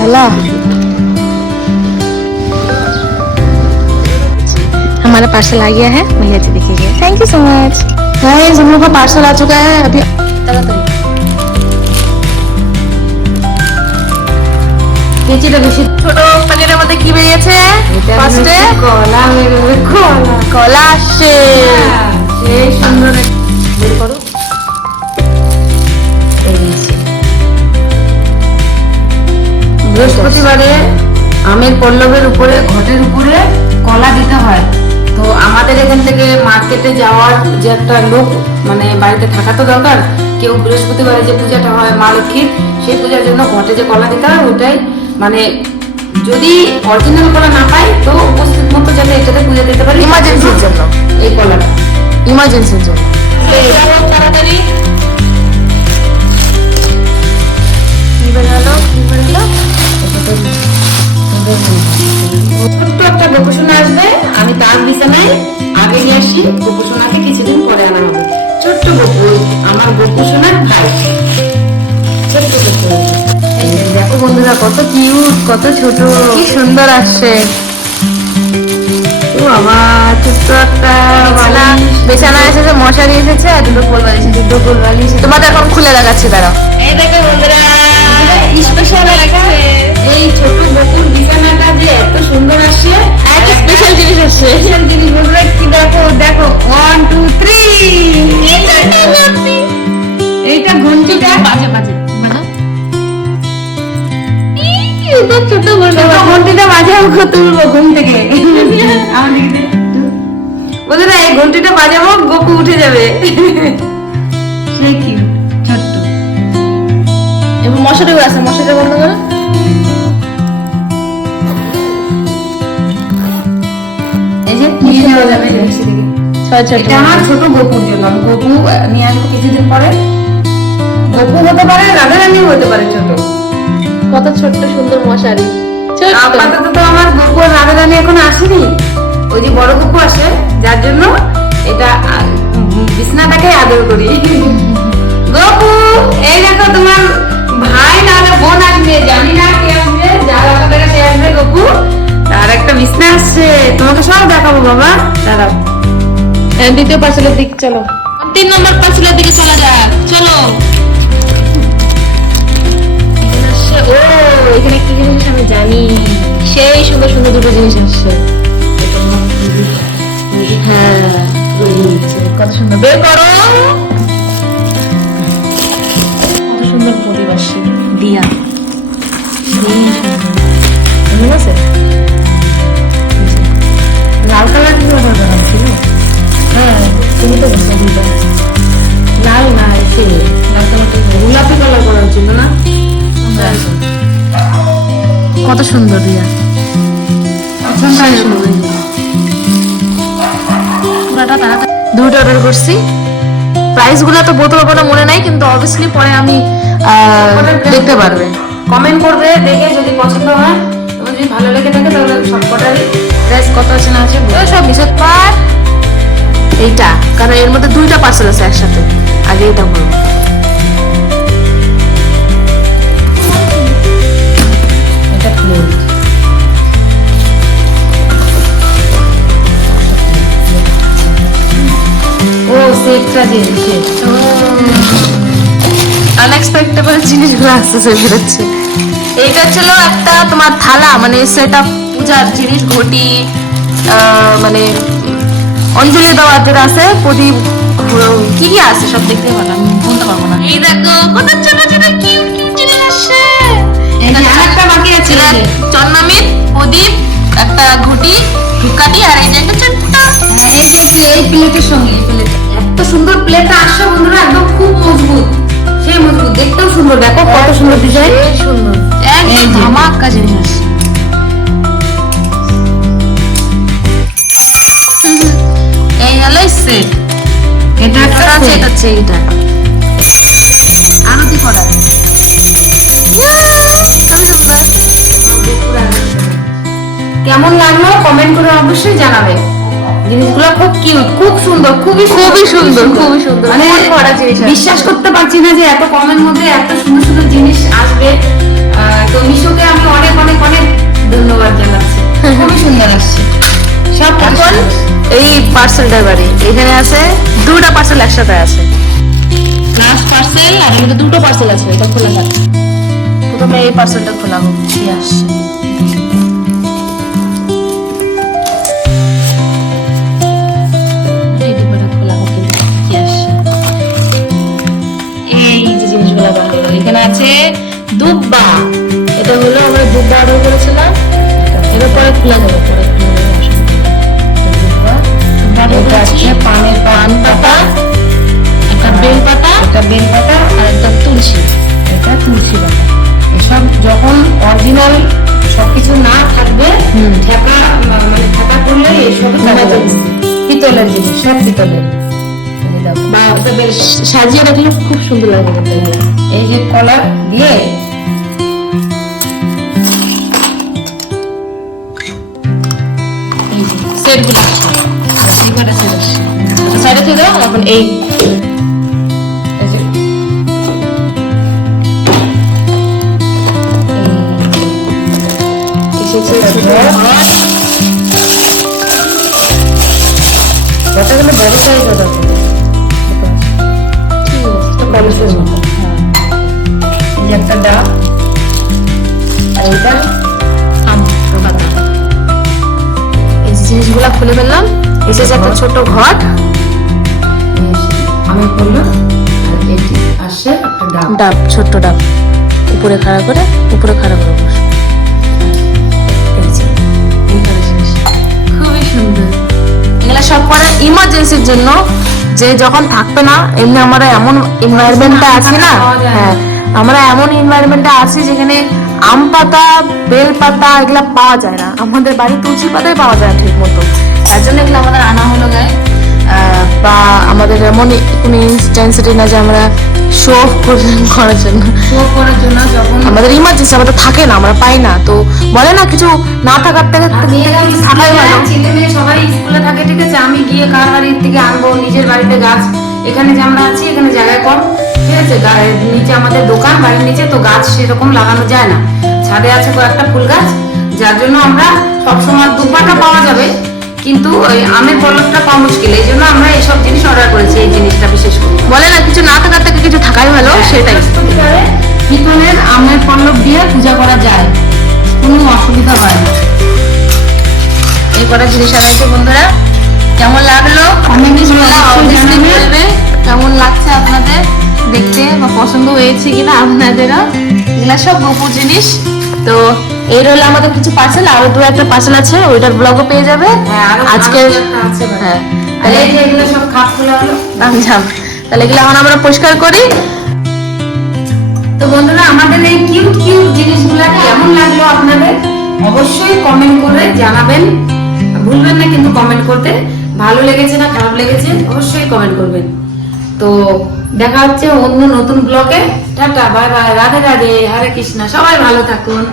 पहला हमारा पार्सल आ गया है भैया जी देखिए thank you so much guys हम लोग का पार्सल आ चुका है अभी কেচিটা বেশি ছোট প্যাকেটের মধ্যে কি বেরিয়েছে ফার্স্টে কলা বেরোবে কলা কলা আসছে সেই সুন্দর বের করো বৃহস্পতিবারে আমের পল্লবের উপরে ঘটের উপরে কলা দিতে হয়। তো আমাদের এখান থেকে মার্কেটে যাওয়ার যে একটা লোক মানে বাড়িতে থাকা তো দরকার কেউ বৃহস্পতিবারে যে পূজাটা হয় মা লক্ষ্মীর সেই পূজার জন্য ঘটে যে কলা দিতে হয় ওটাই মানে যদি অরিজিনাল কলা না পাই তো উপস্থিত মতো যাতে এটাতে পূজা দিতে পারি। ইমার্জেন্সির জন্য। এই কলাটা। ইমার্জেন্সির জন্য। তাড়াতাড়ি। কি বেরোলো? কি বেরোলো? ছোট্ট একটা গোপসোনা আসবে আমি তার বিছানায় আগে নিয়ে আসি গোপসোনাকে কিছুদিন পরে আনা হবে। ছোট্ট গোপু আমার গোপসোনার ভাই। ছোট্ট গোপু। দেখো বন্ধুরা কত কিউট কত ছোট কি সুন্দর আসছে। বাবা ছোট্ট একটা বিছানা বালিশ। বিছানা এসেছে মশারি এসেছে আর দুটো কোল এসেছে। দুটো গোল তোমাদের এখন খুলে দেখাচ্ছি দাঁড়াও। এই দেখো বন্ধুরা স্পেশাল লাগছে এই ছোট গোপুর বিছানাটা যে এত সুন্দর আসছে। এক স্পেশাল জিনিস আসছে। স্পেশাল জিনিস বন্ধুরা কি দেখো দেখো ওয়ান টু থ্রি এইটা ঘন্টিটা? বাজে বাজে। এটা ছোট ঘন্টিটা আমাকে তুলবো ঘুম থেকে। বন্ধুরা এই ঘন্টিটা বাজাবো গোপু উঠে যাবে। সেই কি? ছোট্ট। এবার মশারি আছে মশারি বন্ধ করো। নিয়ে যাওয়া যাবে। ছয় ছয় এটা আমার ছোট গোপুর জন্য। আমি গোপু নিয়ে আসব কিছুদিন পরে। গোপু হতে পারে রাধারানীও হতে পারে ছোট। কত ছোট্ট সুন্দর মশারি। আপাতত তো আমার গোপু আর রাধারানী এখন আসেনি। ওই যে বড় গোপু আসে যার জন্য এটা বিছনাটাকে আদর করি। গোপু এই দেখো তোমার ভাই না বোন আসবে জানি না কে দ্বিতীয় পার্সেলের দিক চলো। তিন নম্বর পার্সেলের দিকে চলা যাক চলো। ও এখানে কি জিনিস আমি জানি? সেই সুন্দর সুন্দর দুটো জিনিস আসছে। হ্যাঁ কত সুন্দর বের করো। সুন্দর আসছে দিয়া। ঠিক আছে? সুন্দর দুটো অর্ডার করছি। প্রাইসগুলো তো পারব না মনে নাই কিন্তু অবভিয়াসলি পরে আমি দেখতে পারবে। কমেন্ট করবে দেখে যদি পছন্দ হয়। যদি ভালো লেগে থাকে তাহলে প্রাইস কত আছে না আছে সব বিশদ পার এইটা কারণ এর মধ্যে দুইটা পার্সেল আছে একসাথে। আগে এটা বলব আনএক্সপেক্টেবল জিনিসগুলো বেরোচ্ছে। এইটা ছিল একটা তোমার থালা মানে সেট আপ পূজার জিনিস ঘটি মানে অঞ্জলি দেওয়া যেটা আছে প্রদীপ কি কি আছে সব দেখতে পারলাম বলতে পারব না। এই দেখো কত ছোট ছোট কিউট কিউট জিনিস আসছে? আরেকটা বাকি আছে চন্নামিত প্রদীপ একটা ঘটি ধূপকাঠি আর এই যে একটা ছোট্ট হ্যাঁ, এই যে যে এই প্লেটের সঙ্গে এই প্লেট। এত সুন্দর প্লেটটা আসছে বন্ধুরা একদম খুব মজবুত। সেই মজবুত দেখতেও সুন্দর দেখো কত সুন্দর ডিজাইন সুন্দর। একদম ধামাকা জিনিস। এই হলো সেট এটা একটা এটা আছে এটা কেমন লাগল কমেন্ট করে অবশ্যই জানাবে জিনিসগুলো খুব কিউট খুব সুন্দর খুবই খুবই সুন্দর, খুবই সুন্দর। মানে জিনিস বিশ্বাস করতে পারছি না যে এত কমের মধ্যে এত সুন্দর সুন্দর জিনিস আসবে। তো মিশোকে আমি অনেক অনেক অনেক ধন্যবাদ জানাচ্ছি। খুবই সুন্দর আসছে। সব এখন এই পার্সেলটার বাড়ি। এখানে আছে দুটো পার্সেল একসাথে আছে। লাস্ট পার্সেল আর এখানে দুটো পার্সেল আছে এটা খোলা থাকে। প্রথমে এই পার্সেলটা খোলা হোক। আসছে আছে দুব্বা। এটা হলো আমরা দুব্বা অর্ডার করেছিলাম। এবার পরে খোলা যাবে পরে পানের পান পাতা একটা বেল পাতা একটা বেল পাতা আর একটা তুলসী। এটা তুলসী পাতা। এসব যখন অরিজিনাল সবকিছু না থাকবে। ঠেকা মানে ঠেকা করলে এইসব। পিতলের জিনিস সব পিতলের। বা বেশ সাজিয়ে রাখলে খুব সুন্দর লাগে। যে কলা দিয়ে সেটগুলো সাইডে থেকে দাও এখন এই বড়। সাইজ ওটা ঠিক আছে, একটা মতো। একটা ডাব আর এটা আম পাতা। এই জিনিসগুলো খুলে ফেললাম এসেছে একটা ছোট ঘট আমি করলাম এটি আসে একটা ডাব। ডাব ছোট্ট ডাব। উপরে খাড়া করে উপরে খাড়া করে বস। খুবই সুন্দর। এগুলা সব করে ইমার্জেন্সির জন্য। যে যখন থাকবে না এমনি আমরা এমন এনভায়রনমেন্টে আছি না। হ্যাঁ আমরা এমন এনভায়রনমেন্টে আছি যেখানে আম পাতা বেল পাতা এগুলা পাওয়া যায় না। আমাদের বাড়ি তুলসী পাতাই পাওয়া যায় ঠিক মতো। তার জন্য এগুলো আমাদের আনা হলো গায়ে। বা আমাদের এমন কোনো ইনস্টেন্সিটি না যে আমরা শো অফ করার জন্য করার জন্য যখন আমাদের ইমার্জেন্সি আমাদের থাকে না আমরা পাই না। তো বলে না কিছু না থাকার থেকে আমি এরকম কিছু থাকাই ভালো। ছেলে মেয়ে সবাই স্কুলে থাকে ঠিক আছে? আমি গিয়ে কার বাড়ির থেকে আনব নিজের বাড়িতে গাছ এখানে যে আমরা আছি এখানে জায়গায় কম আছে নিচে আমাদের দোকান বাড়ির নিচে তো গাছ সেরকম লাগানো যায় না। ছাদে আছে কয়েকটা ফুল গাছ যার জন্য আমরা সবসময় দুপাটা পাওয়া যাবে কিন্তু ওই আমের পলকটা পাওয়া মুশকিল। এই জন্য আমরা এইসব জিনিস অর্ডার করেছি এই জিনিসটা বিশেষ করে। বলে না কিছু না থাকার থেকে কিছু থাকাই ভালো সেটাই। বৃহস্পতিবারে পিতলের আমের পল্লব দিয়ে পূজা করা যায় কোনো অসুবিধা হয় না। এই কটা জিনিস আনাইছে বন্ধুরা কেমন লাগল? অবশ্যই বলবে কেমন লাগছে আপনাদের দেখতে বা পছন্দ হয়েছে কিনা আপনাদেরও। এগুলা সব গোপুর জিনিস। তো এই রইল আমাদের কিছু পার্সেল আরও দু একটা পার্সেল আছে ওইটার ব্লগও পেয়ে যাবে। হ্যাঁ, আজকে। হ্যাঁ যে এগুলো সব খাপ খোলা হলো? তাহলে এগুলো এখন আমরা পরিষ্কার করি। তো বন্ধুরা আমাদের এই কিউট কিউট জিনিসগুলো কেমন লাগল আপনাদের? অবশ্যই কমেন্ট করে জানাবেন। ভুলবেন না কিন্তু কমেন্ট করতে। ভালো লেগেছে না খারাপ লেগেছে, অবশ্যই কমেন্ট করবেন। তো দেখা হচ্ছে অন্য নতুন ব্লগে tata bye bye Radhe Radhe, Hare Krishna, সবাই ভালো থাকুন।